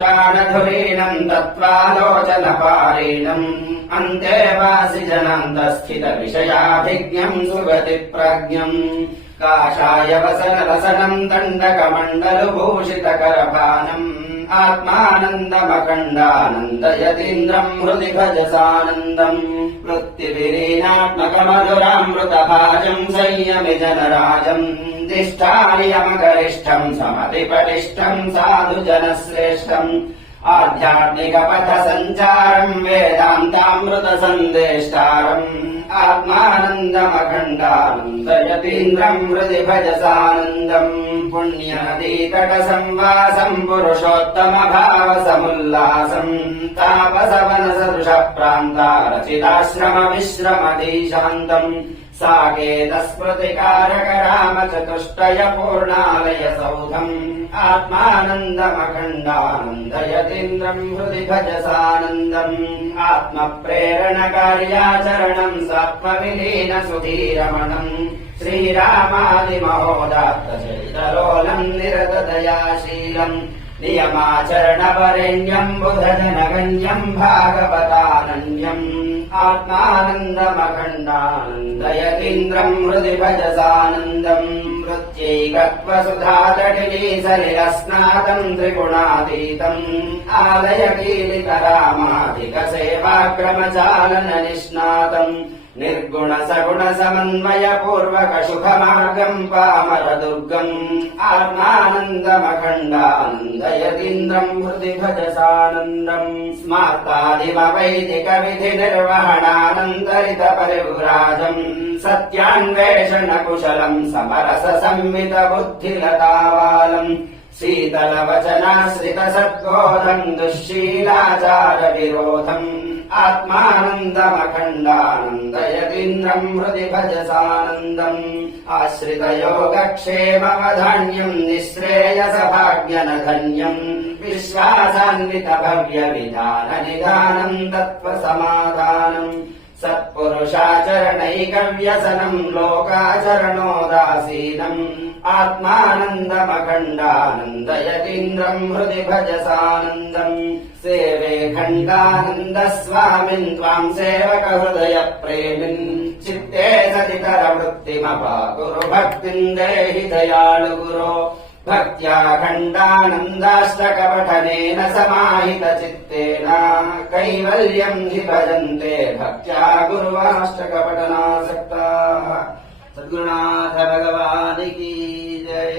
धुरीणम् तत्त्वालोचनपारीणम् अन्तेवासि जनान्तस्थितविषयाभिज्ञम् सुगतिप्रज्ञम् काषाय वसनरसनम् दण्डकमण्डलभूषितकरभानम् आत्मानन्दमखण्डानन्दयतीन्द्रम् हृदि भजसानन्दम् वृत्तिविलीनात्मकमधुरामृतभाजम् संयमि जनराजम् दिष्टानियमगरिष्ठम् समतिपटिष्ठम् साधुजनश्रेष्ठम् आध्यात्मिकपथसञ्चारम् वेदान्तामृतसन्देष्टारम् आत्मानन्दमखण्डानन्दयतीन्द्रम् हृदि भजसानन्दम् पुण्यनदीतटसंवासम् पुरुषोत्तमभावसमुल्लासम् तापसवनसदृशप्रान्तारचिताश्रमविश्रमदीशान्तम् साकेतस्मृतिकारकरामचतुष्टयपूर्णालय सौधम् आत्मानन्दमखण्डानन्दयतीन्द्रम् हृदि भजसानन्दम् आत्मप्रेरणकार्याचरणम् सात्मविलीनसुधीरमणम् श्रीरामादिमहोदात्तचरितलोलम् निरतदयाशीलम् नियमाचरणवरेण्यम् बुधजनगण्यम् भागवतानन्यम् आत्मानन्दमखण्डानन्दयतीन्द्रम् हृदि भजसानन्दम् मृत्यैकत्वसुधातटिनी सलिलस्नातम् त्रिगुणातीतम् आलयकीलितरामाधिकसेवाक्रमचालननिष्णातम् निर्गुणसगुणसमन्वयपूर्वकशुभमार्गम् पामरदुर्गम् आत्मानन्दमखण्डानन्दयतीन्द्रम् हृदि भजसानन्दम् स्मार्तादिमवैदिकविधिनिर्वहणानन्तरितपरिव्राजम् सत्यान्वेषणकुशलम् समरससंमितबुद्धिलतावालम् शीतलवचनाश्रितसद्बोधम् दुःशीलाचारविरोधम् आत्मानन्दमखण्डानन्दयतीन्द्रम् हृदि भजसानन्दम् आश्रितयोगक्षेमवधान्यम् निःश्रेयसभाग्यनधन्यम् विश्वासान्वितभव्यविधाननिधानम् तत्त्वसमाधानम् सत्पुरुषाचरणैकव्यसनम् लोकाचरणोदासीनम् आत्मानन्दमखण्डानन्दयतीन्द्रम् हृदि भजसानन्दम् सेवे खण्डानन्दस्वामिन् त्वाम् सेवकहृदयप्रेमिन् चित्ते सतितरवृत्तिमपाकुरु भक्तिम् देहि दयालुगुरो भक्त्या खण्डानन्दाष्टकपठनेन समाहितचित्तेन कैवल्यम् हि भजन्ते भक्त्या गुरुवाष्टकपठनासक्ताः। सद्गुरुनाथ भगवान् की जय।